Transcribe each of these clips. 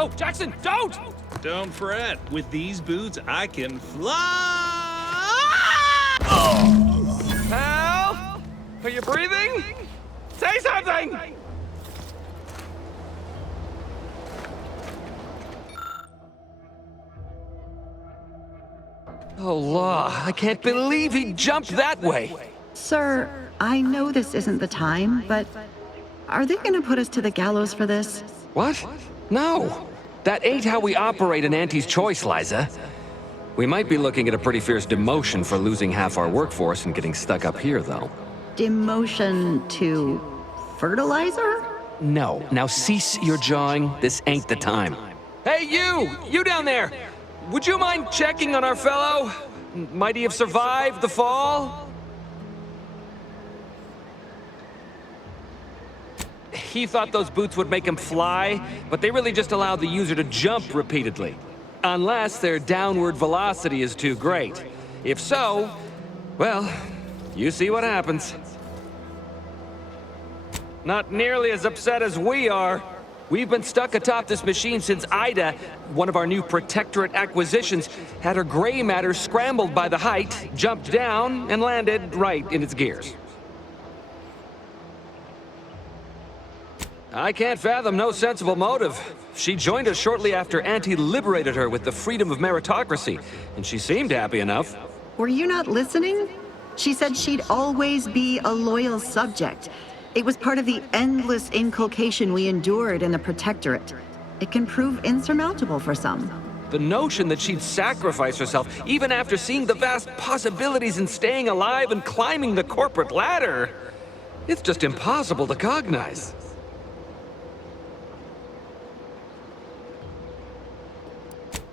No, Jackson, don't! Don't fret. With these boots, I can fly! Hal? Are you breathing? Say something! Oh, law, I can't believe he jumped that way. Sir, I know this isn't the time, but are they gonna put us to the gallows for this? What? No. That ain't how we operate in Auntie's Choice, Liza. We might be looking at a pretty fierce demotion for losing half our workforce and getting stuck up here, though. Demotion to fertilizer? No. Now cease your jawing. This ain't the time. Hey, you! You down there! Would you mind checking on our fellow? Might he have survived the fall? He thought those boots would make him fly, but they really just allow the user to jump repeatedly. Unless their downward velocity is too great. If so, well, you see what happens. Not nearly as upset as we are. We've been stuck atop this machine since Ida, one of our new Protectorate acquisitions, had her gray matter scrambled by the height, jumped down, and landed right in its gears. I can't fathom no sensible motive. She joined us shortly after Auntie liberated her with the freedom of meritocracy, and she seemed happy enough. Were you not listening? She said she'd always be a loyal subject. It was part of the endless inculcation we endured in the Protectorate. It can prove insurmountable for some. The notion that she'd sacrifice herself, even after seeing the vast possibilities in staying alive and climbing the corporate ladder, it's just impossible to cognize.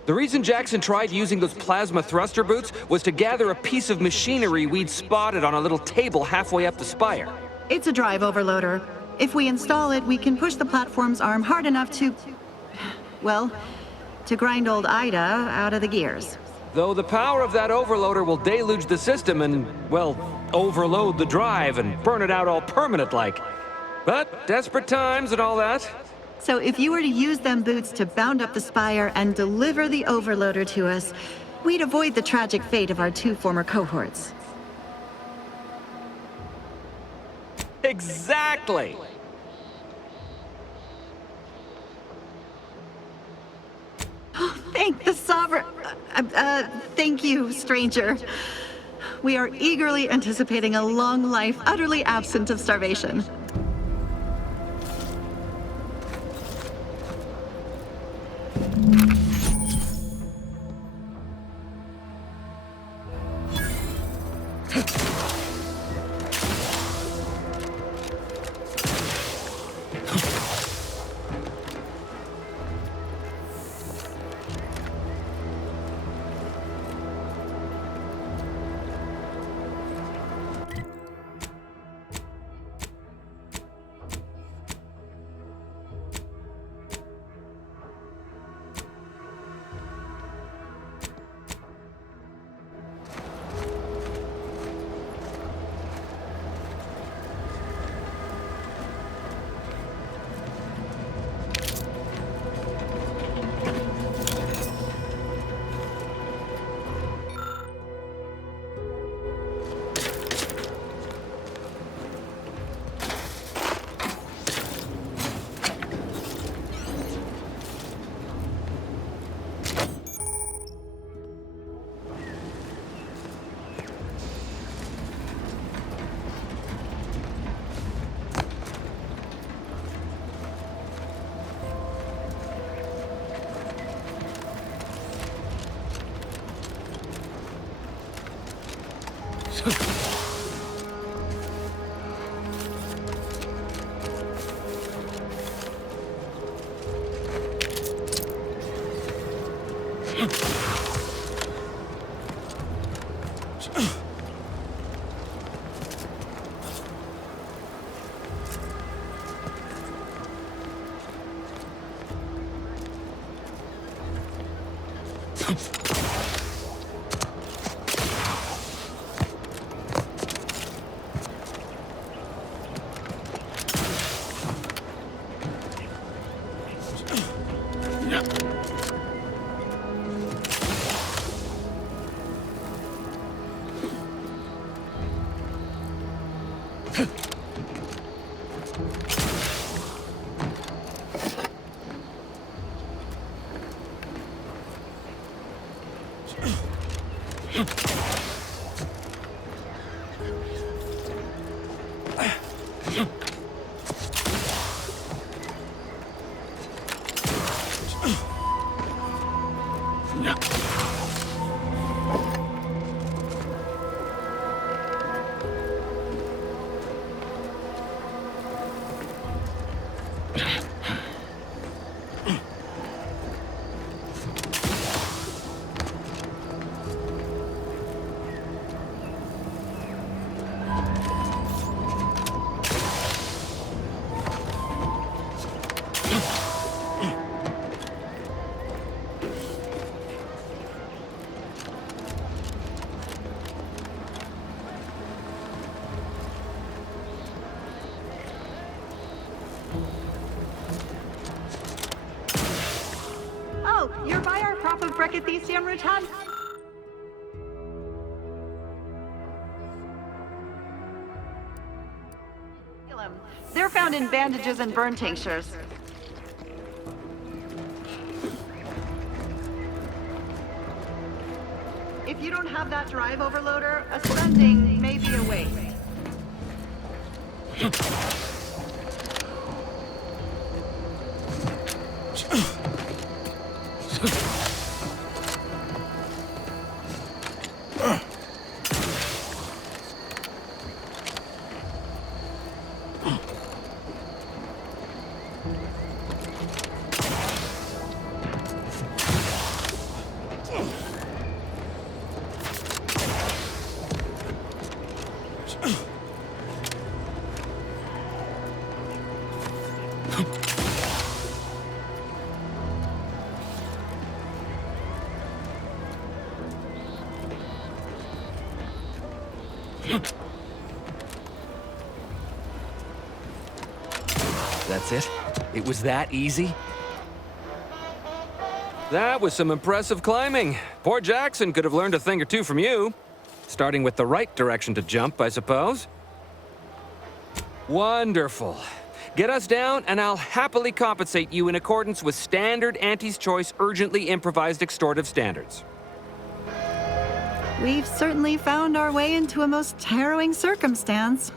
The reason Jackson tried using those plasma thruster boots was to gather a piece of machinery we'd spotted on a little table halfway up the spire. It's a drive overloader. If we install it, we can push the platform's arm hard enough to... well, to grind old Ida out of the gears. Though the power of that overloader will deluge the system and, well, overload the drive and burn it out all permanent-like. But desperate times and all that. So if you were to use them boots to bound up the spire and deliver the overloader to us, we'd avoid the tragic fate of our two former cohorts. Exactly! Thank the Sovereign... thank you, stranger. We are eagerly anticipating a long life utterly absent of starvation. Oh, you're by our crop of Brachythecium rotan? They're found in bandages and burn tinctures. If you don't have that drive overloader, ascending may be a waste. That's it? It was that easy? That was some impressive climbing. Poor Jackson could have learned a thing or two from you. Starting with the right direction to jump, I suppose. Wonderful. Get us down, and I'll happily compensate you in accordance with standard Auntie's Choice urgently improvised extortive standards. We've certainly found our way into a most harrowing circumstance,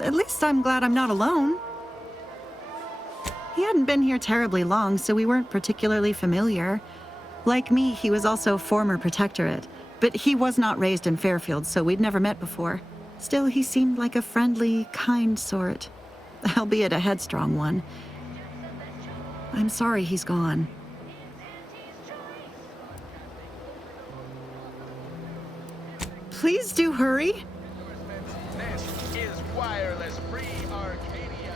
At least I'm glad I'm not alone. He hadn't been here terribly long, so we weren't particularly familiar. Like me, he was also former Protectorate, but he was not raised in Fairfield, so we'd never met before. Still, he seemed like a friendly, kind sort, albeit a headstrong one. I'm sorry he's gone. Please do hurry. This is wireless free Arcadia.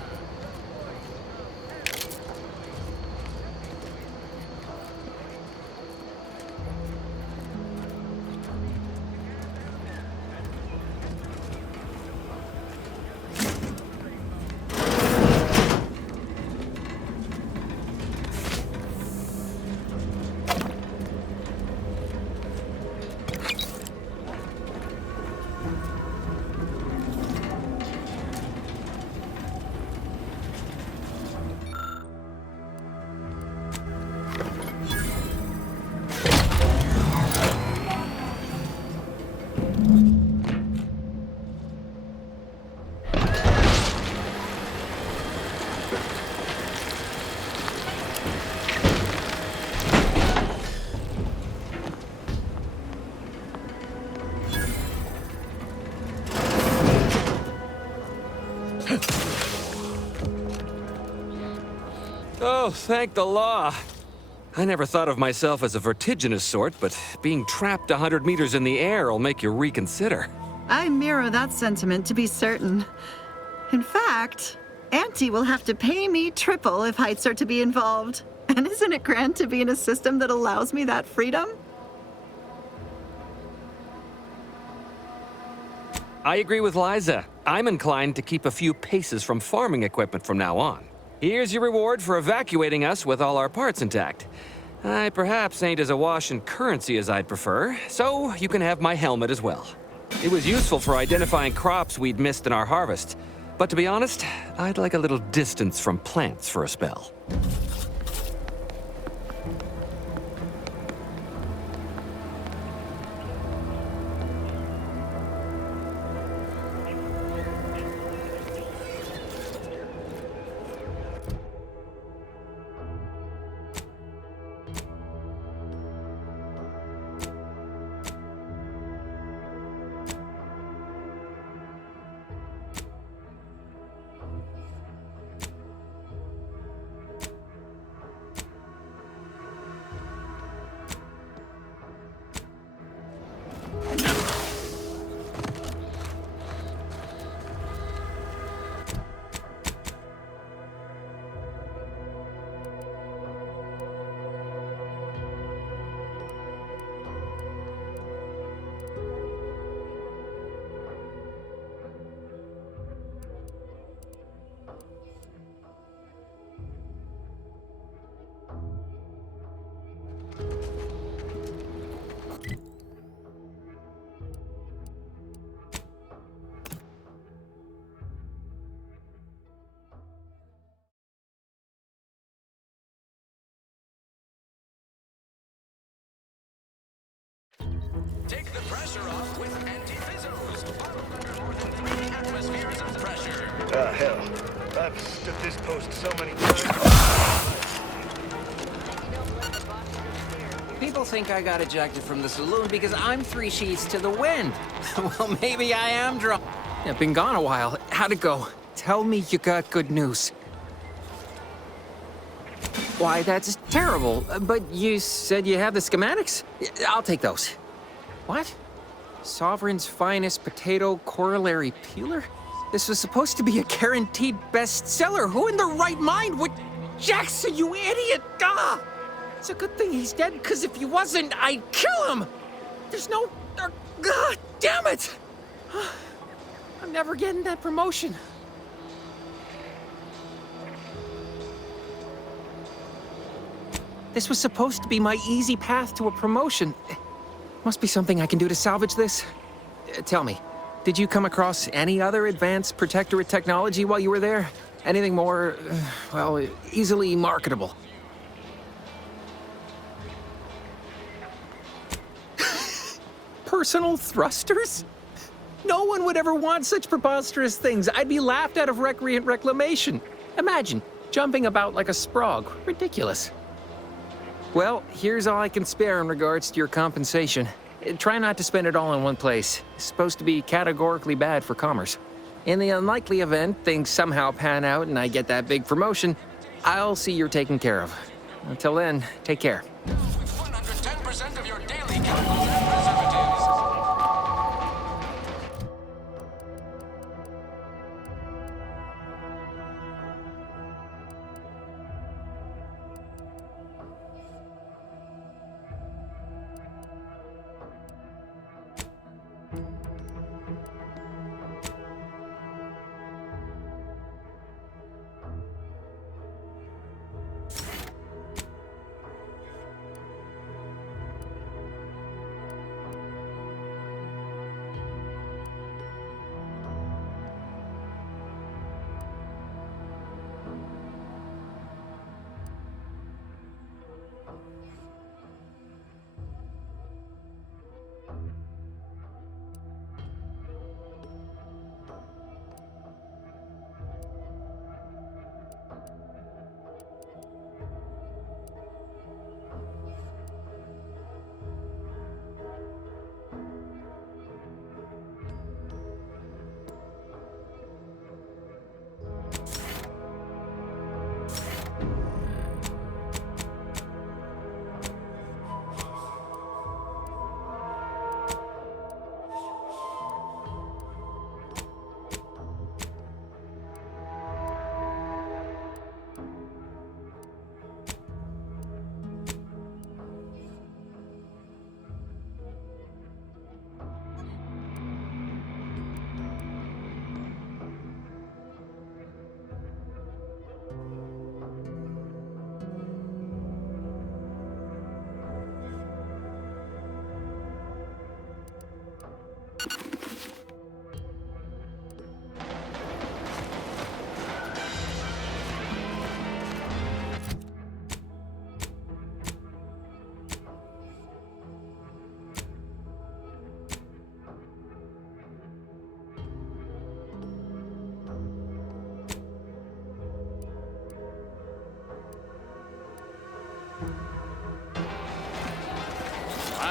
Oh, thank the law. I never thought of myself as a vertiginous sort, but being trapped 100 meters in the air will make you reconsider. I mirror that sentiment, to be certain. In fact, Auntie will have to pay me triple if heights are to be involved. And isn't it grand to be in a system that allows me that freedom? I agree with Liza. I'm inclined to keep a few paces from farming equipment from now on. Here's your reward for evacuating us with all our parts intact. I perhaps ain't as awash in currency as I'd prefer, so you can have my helmet as well. It was useful for identifying crops we'd missed in our harvest. But to be honest, I'd like a little distance from plants for a spell. Take the pressure off with anti-fizzos. Bottled under more than 3 atmospheres of pressure. Ah, hell. I've stood this post so many times. People think I got ejected from the saloon because I'm 3 sheets to the wind. Well, maybe I am drunk. I've been gone a while. How'd it go? Tell me you got good news. Why, that's terrible. But you said you have the schematics? I'll take those. What? Sovereign's finest potato corollary peeler? This was supposed to be a guaranteed bestseller. Who in their right mind would... Jackson, you idiot! Ah! It's a good thing he's dead, because if he wasn't, I'd kill him! There's no... God damn it! I'm never getting that promotion. This was supposed to be my easy path to a promotion. Must be something I can do to salvage this. Tell me, did you come across any other advanced protectorate technology while you were there? Anything more, well, easily marketable? Personal thrusters? No one would ever want such preposterous things. I'd be laughed out of recreant reclamation. Imagine, jumping about like a sprog. Ridiculous. Well, here's all I can spare in regards to your compensation. Try not to spend it all in one place. It's supposed to be categorically bad for commerce. In the unlikely event things somehow pan out and I get that big promotion, I'll see you're taken care of. Until then, take care. With 110% of your daily chemicals and preservatives.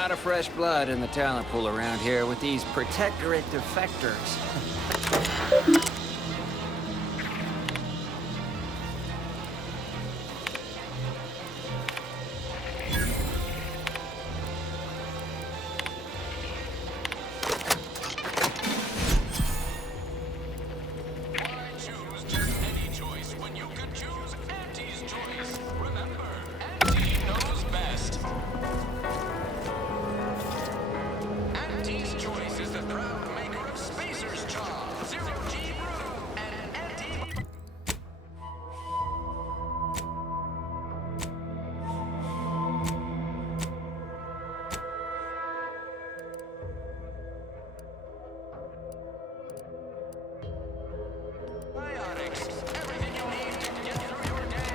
lot of fresh blood in the talent pool around here with these protectorate defectors. Choose just any choice when you could choose Auntie's choice. Remember, Auntie knows best. Auntie's choice is the proud maker of Spacer's Chaw, Zero G Brew, and Auntie. Biotics, everything you need to get through your day.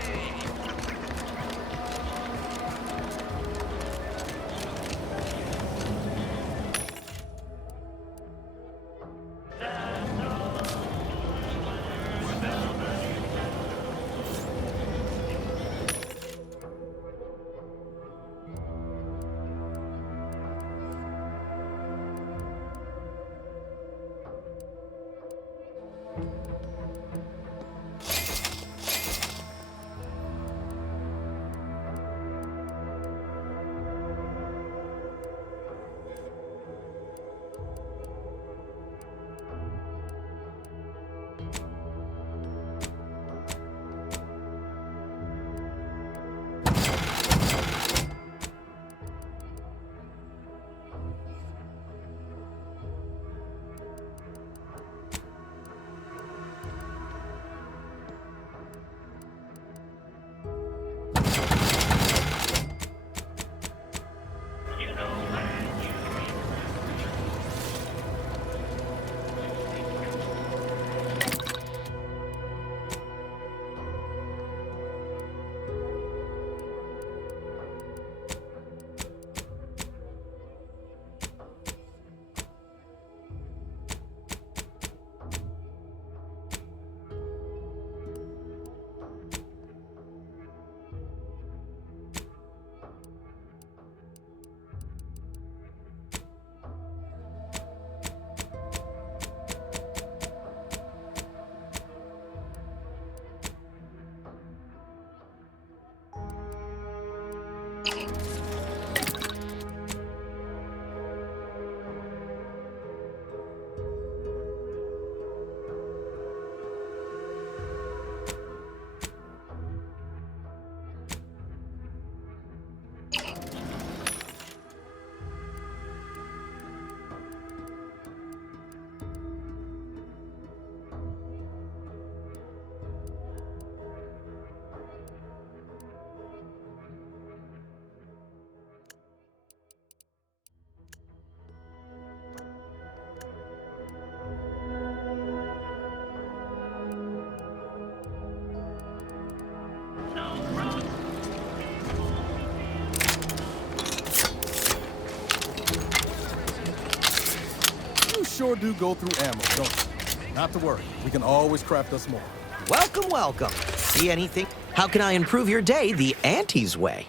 You sure do go through ammo, don't you? Not to worry, we can always craft us more. Welcome, welcome. See anything? How can I improve your day the Auntie's way?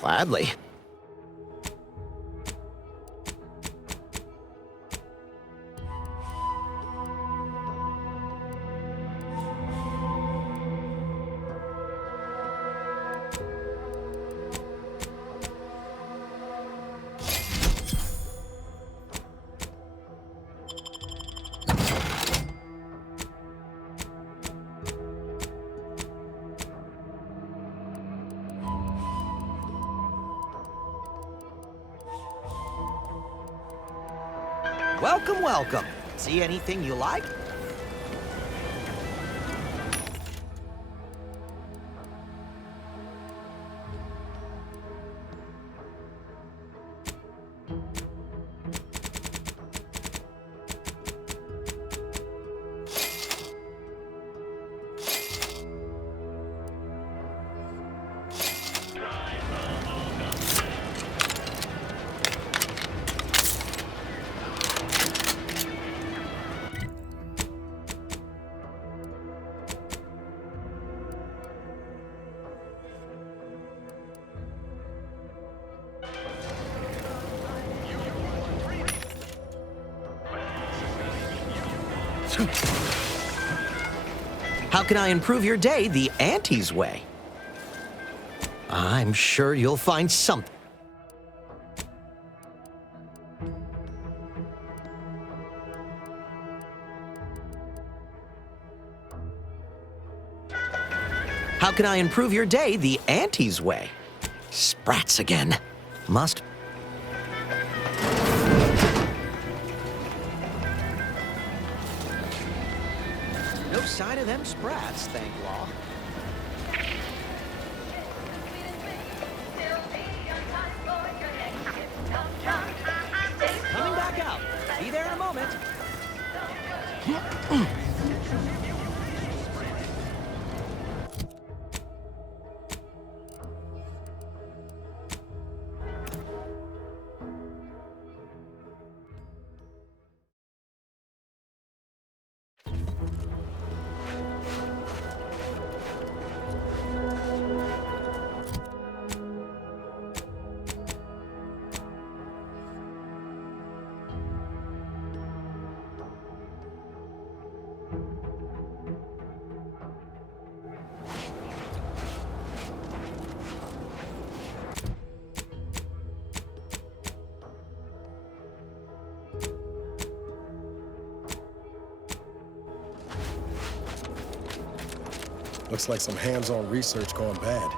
Gladly. Welcome, welcome. See anything you like? How can I improve your day the Auntie's way? I'm sure you'll find something. How can I improve your day the Auntie's way? Sprats again. Must. No sign of them sprats, thank law. Coming back out. Be there in a moment. Looks like some hands-on research going bad.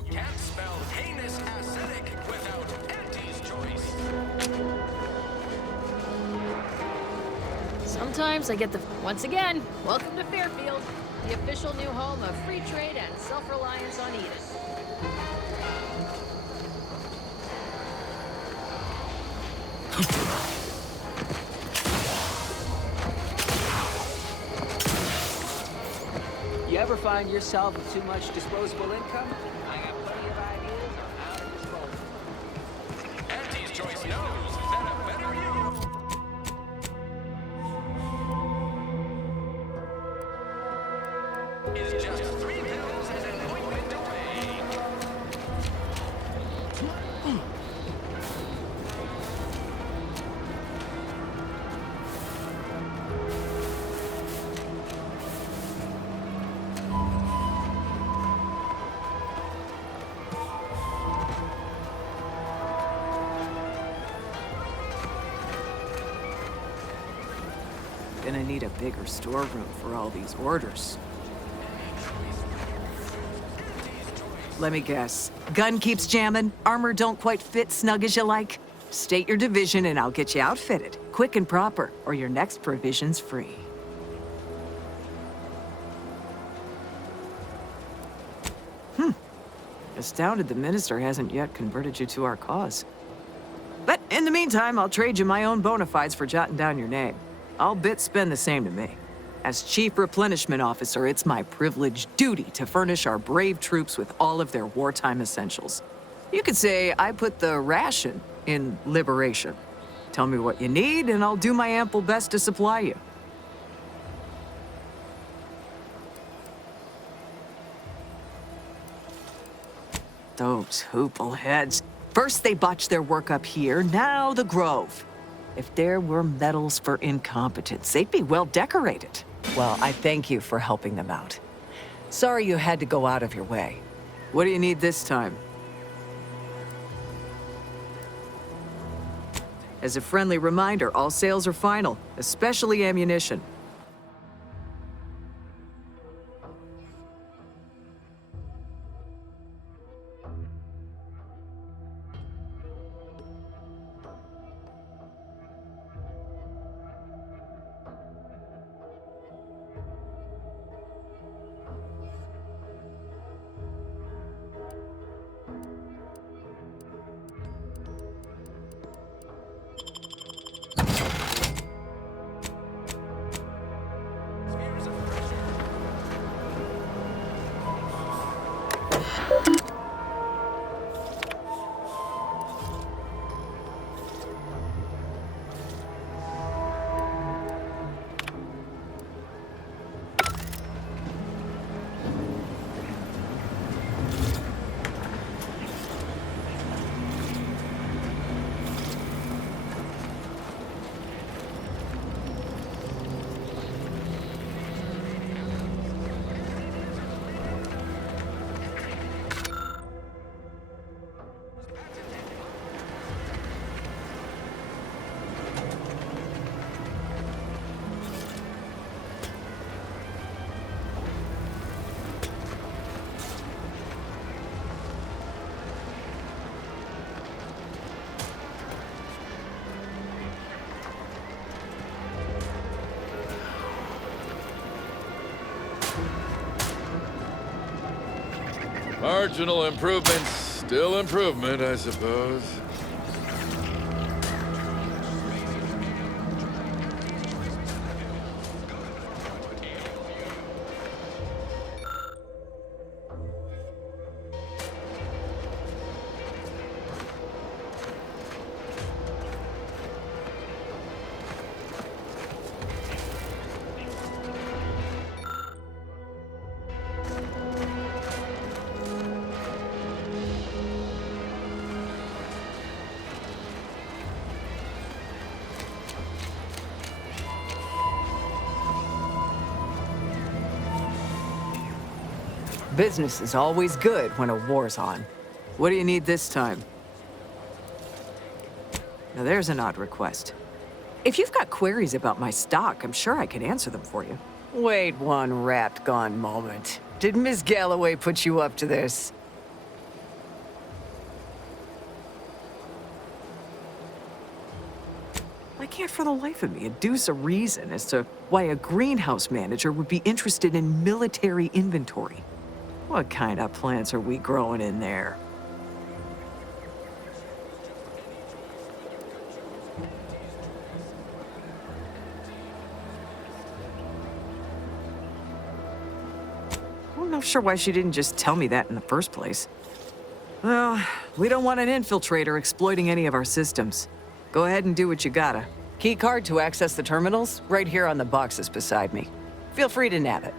You can't spell heinous aesthetic without Auntie's choice. Sometimes I get the... Once again, welcome to Fairfield, the official new home of free trade and self-reliance on Eden. You ever find yourself with too much disposable income? I got plenty of ideas on how to dispose of it. Auntie's choice knows that a better you is just 3 pills and an ointment away. Gonna need a bigger storeroom for all these orders. Let me guess. Gun keeps jamming, armor don't quite fit snug as you like. State your division and I'll get you outfitted, quick and proper, or your next provision's free. Astounded the minister hasn't yet converted you to our cause. But in the meantime, I'll trade you my own bona fides for jotting down your name. All bits spend the same to me. As Chief Replenishment Officer, it's my privileged duty to furnish our brave troops with all of their wartime essentials. You could say I put the ration in liberation. Tell me what you need, and I'll do my ample best to supply you. Those hoople heads. First they botched their work up here, now the Grove. If there were medals for incompetence, they'd be well decorated. Well, I thank you for helping them out. Sorry you had to go out of your way. What do you need this time? As a friendly reminder, all sales are final, especially ammunition. Marginal improvement, still improvement, I suppose. Business is always good when a war's on. What do you need this time? Now there's an odd request. If you've got queries about my stock, I'm sure I can answer them for you. Wait one rat-gone moment. Did Miss Galloway put you up to this? can't for the life of me deduce a reason as to why a greenhouse manager would be interested in military inventory. What kind of plants are we growing in there? I'm not sure why she didn't just tell me that in the first place. Well, we don't want an infiltrator exploiting any of our systems. Go ahead and do what you gotta. Key card to access the terminals, right here on the boxes beside me. Feel free to nab it.